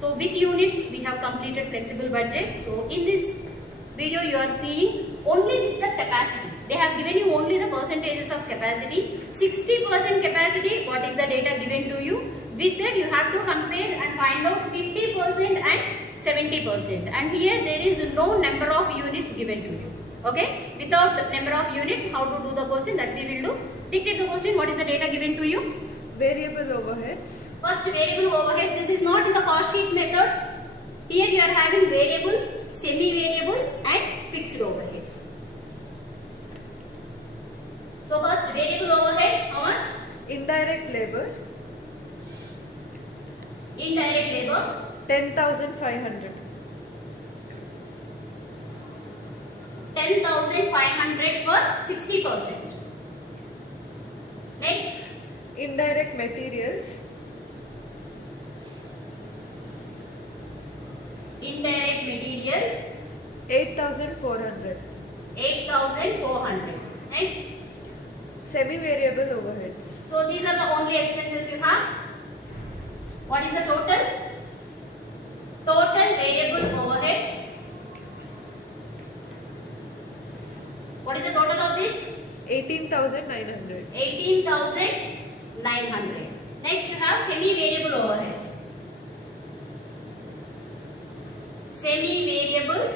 So with units we have completed flexible budget. So in this video you are seeing only with the capacity. They have given you only the percentages of capacity. 60% capacity, what is the data given to you? With that you have to compare and find out 50% and 70%. And here there is no number of units given to you. Okay? Without number of units, how to do the question, that we will do. Dictate the question, what is the data given to you? Variable overheads. First, variable overheads. This is not in the cost sheet method. Here you are having variable, semi-variable and fixed overheads. So first, variable overheads, how much? Indirect labor. Indirect labor, 10,500. 10,500 for 60%. Next, Indirect materials. indirect materials, 8,400. 8,400. Next, Semi-variable overheads. so these are the only expenses you have. What is the total? Total variable overheads. What is the total of this? 18,900. 18,900. Next you have semi-variable overheads. Semi-variable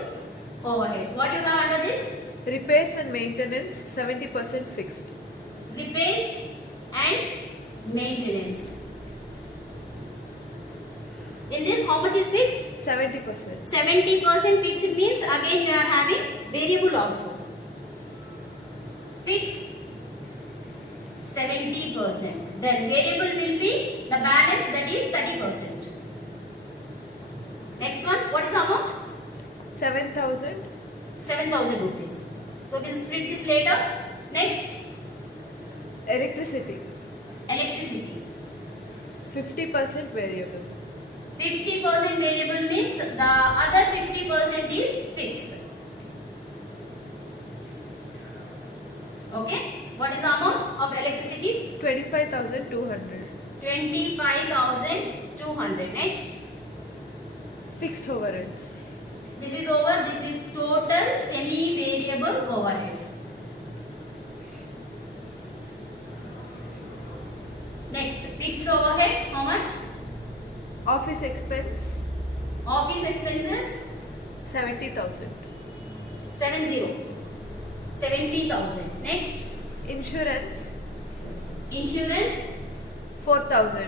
overheads. What you have under this? Repairs and maintenance, 70% fixed. Repairs and maintenance. In this, how much is fixed? 70%. 70% fixed means again you are having variable also. Fixed 70%. Then variable will be the balance, that is 30%. Next one, what is the amount? 7,000. 7,000 rupees. So we will split this later. Next, Electricity, electricity. 50% variable. 50% variable means the other 50% is fixed. Okay. What is the amount of electricity? 25,200. 25,200. Next. Fixed overheads. This is over. This is total semi-variable overheads. Next, fixed overheads. How much? Office expense, Office expenses 70,000. 70,000. Next, Insurance, insurance 4,000.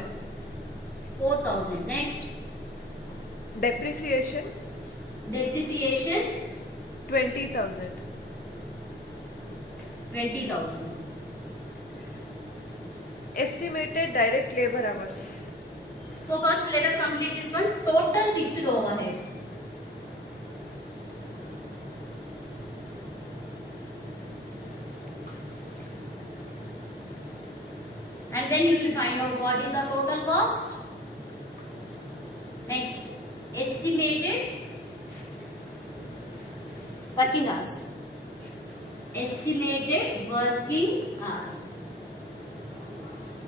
4,000. Next, Depreciation, depreciation 20,000. 20,000. Estimated direct labor hours, So first let us complete this one. Total fixed overheads. And then you should find out what is the total cost. Next, estimated working hours. Estimated working hours.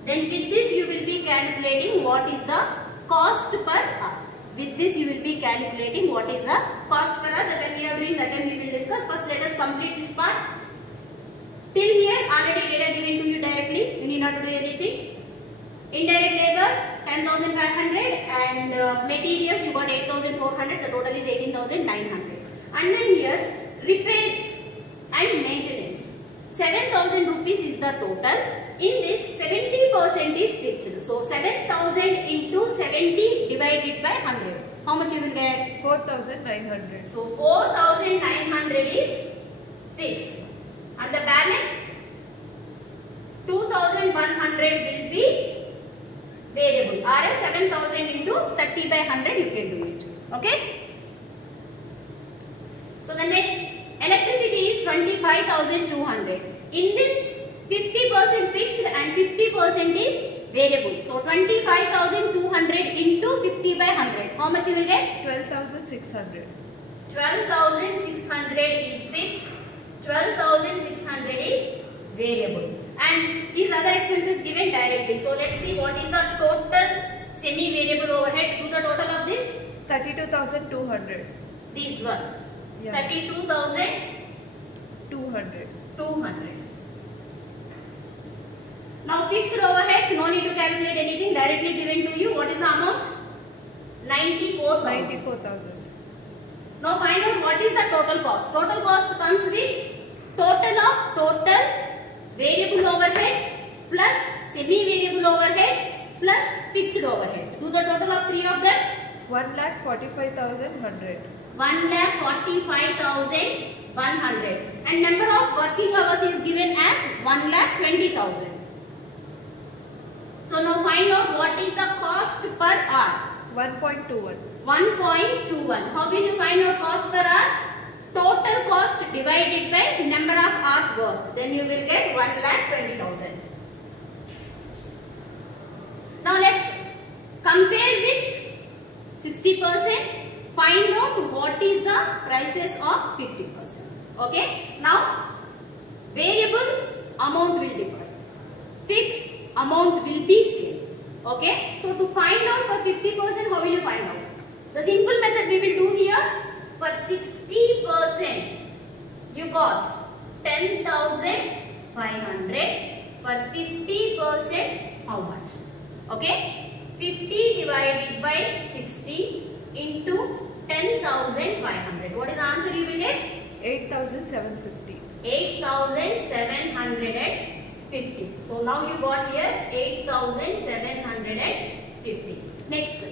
Then with this you will be calculating what is the cost per hour. With this you will be calculating what is the cost per hour. That when we are doing that time we will discuss. First let us complete this part. Till here already data given to you directly. You need not to do anything. Indirect labor 10,500 and materials you got 8,400. The total is 18,900. And then here repairs and maintenance 7,000 rupees is the total. In this 70% is fixed. So 7,000 into 70 divided by 100. How much you will get? 4,900. So 4,900 is fixed. And the balance 2,100 will be variable. Or else 7,000 into 30 by 100 you can do it. Okay? So the next electricity is 25,200. In this 50% fixed and 50% is variable. So 25,200 into 50 by 100. How much you will get? 12,600. 12,600 is fixed. 12,600 is variable. And these other expenses given directly. So let's see what is the total semi-variable overheads. Do the total of this. 32,200. This one. Yeah. 32,200. 200. Now fixed overheads, no need to calculate anything, directly given to you. What is the amount? 94,000. 94,000. Now find out what is the total cost. Total cost comes with total of total variable overheads plus semi-variable overheads plus fixed overheads. Do the total of three of them. 1,45,100. 1,45,100. And number of working hours is given as 1,20,000. So now find out what is the cost per hour. 1.21. 1.21. How will you find out cost per hour? Total cost divided by number of hours worked. Then you will get 1,20,000. Now let's compare with 60%. Find out what is the prices of 50%. Okay. Now variable amount will differ. Fixed amount will be same. Okay. So to find out for 50%, how will you find out? The simple method we will do here. For 60%, you got 10,500. For 50%, how much? Okay. 50 divided by 60 into 10,500. What is the answer you will get? 8,750. 8,750. So now you got here 8,750. Next.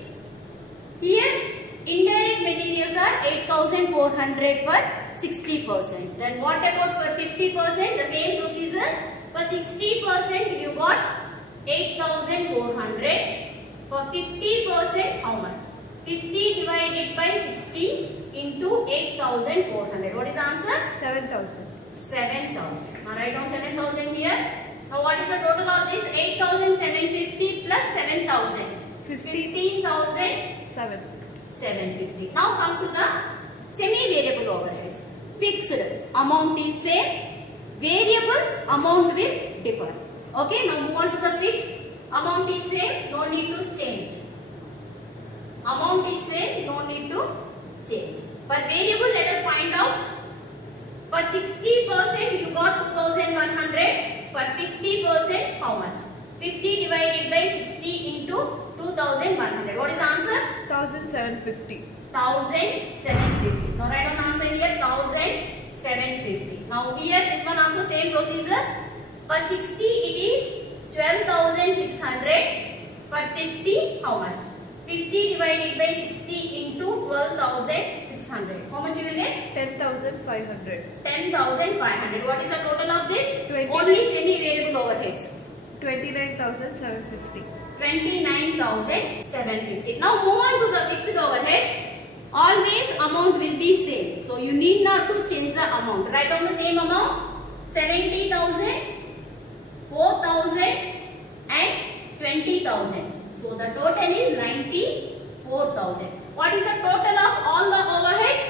Here indirect materials are 8,400 for 60%. Then what about for 50%? The same procedure. For 60% you got 8,400. For 50%, how much? 50 divided by 60 into 8,400. What is the answer? 7,000. 7,000. Now write down 7,000 here. Now what is the total of this? 8,750 plus 7,000. 15,750. Now come to the semi-variable overheads. Fixed amount is same. Variable amount will differ. Okay. Now move on to the fixed. Amount is same, no need to change. Amount is same, no need to change. For variable, let us find out. For 60% you got 2,100. For 50%, how much? 50 divided by 60 into 2,100. What is the answer? 1,750. 1,750. Now write down the answer here. 1,750. Now here this one also same procedure. For 60 it is 12,600. For 50, how much? 50 divided by 60 into 12,600. How much you will get? 10,500. 10,500. What is the total of this? 20. Only semi-variable overheads. 29,750. 29,750. Now move on to the fixed overheads. Always amount will be same. So you need not to change the amount. Write down the same amounts. 70,000. 4,000 and 20,000. So the total is 94,000. What is the total of all the overheads?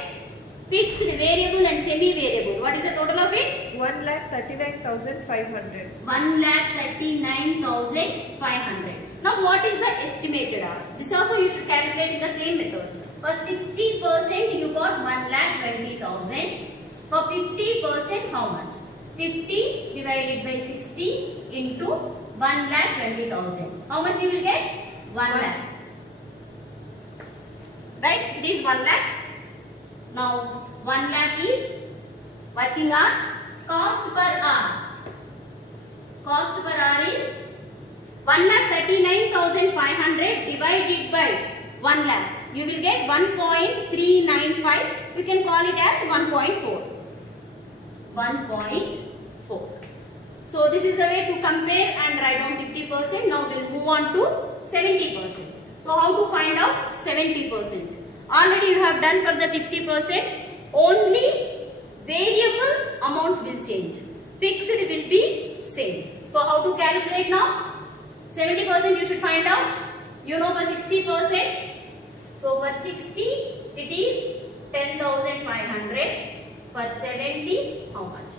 Fixed, variable and semi-variable. What is the total of it? 1,39,500. 1,39,500. Now what is the estimated hours? This also you should calculate in the same method. For 60% you got 1,20,000. For 50% how much? 50 divided by 60 into 1,20,000. How much you will get? 1 lakh. Right? It is 1 lakh. Now 1 lakh is working hours. Cost per hour. Cost per hour is 1,39,500 divided by 1 lakh. You will get 1.395. You can call it as 1.4. 1.4. So this is the way to compare and write down 50%. Now we'll move on to 70%. So how to find out 70%? Already you have done for the 50%. Only variable amounts will change. Fixed will be same. So how to calculate now? 70% you should find out. You know for 60%. So for 60 it is 10,500. For 70, how much?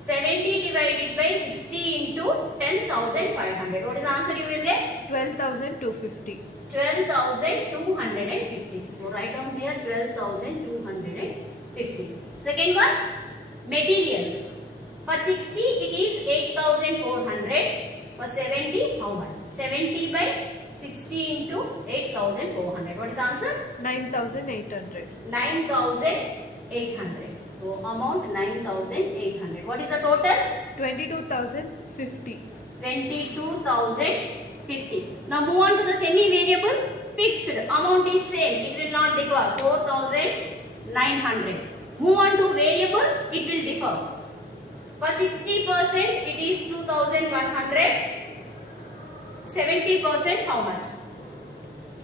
70 divided by 60 into 10,500. What is the answer you will get? 12,250. 12,250. So So write down here 12,250. Second one, materials. For 60 it is 8,400. For 70, how much? 70 by 60 into 8,400. What is the answer? 9,800. 9,800. So amount 9,800. What is the total? 22,050. 22,050. Now move on to the semi-variable. Fixed amount is same. It will not differ. 4,900. Move on to variable. It will differ. For 60% it is 2,100. 70% how much?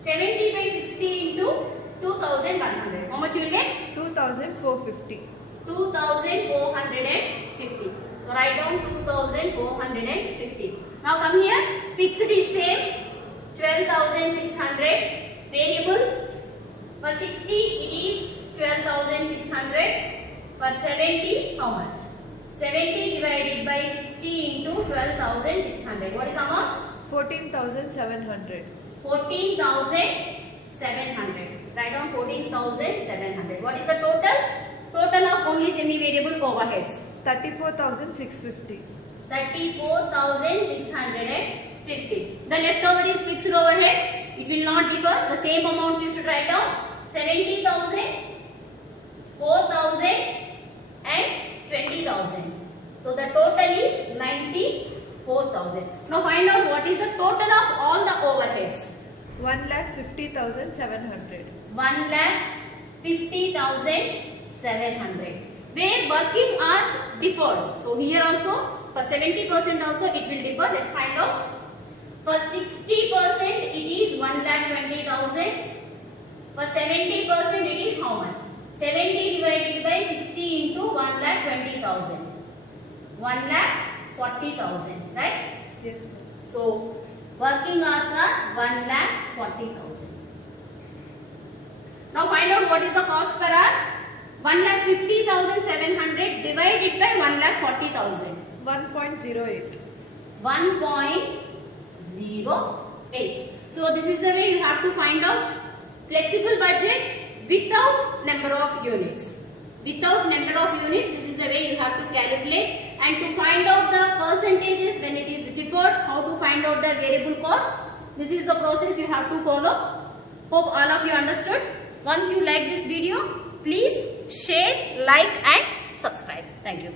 70 by 60 into 2,100. How much you will get? 2,450. 2,450. So write down 2,450. Now come here. Fixed is same. 12,600. Variable. For 60 it is 12,600. For 70 how much? 70 divided by 60 into 12,600. What is the amount? 14,700. 14,700. Write down 14,700. What is the total? Total of only semi-variable overheads. 34,650. 34,650. The leftover is fixed overheads. It will not differ. The same amounts you should write down. 70,000, 4,000 and 20,000. So the total is 94,000. Now find out what is the total of all the overheads. 1,50,700. 1,50,700. Where working hours differed. So here also for 70% also it will differ. Let's find out. For 60% it is 1,20,000. For 70% it is how much? 70 divided by 60 into 1,20,000. 1,40,000, right? Yes, ma'am. So working hours are 1,40,000. Now find out what is the cost per hour. 1,50,700 divided by 1,40,000. 1.08. 1.08. So this is the way you have to find out flexible budget without number of units. Without number of units, this is the way you have to calculate. And to find out the percentages when it is deferred, how to find out the variable cost. This is the process you have to follow. Hope all of you understood. Once you like this video, please share, like and subscribe. Thank you.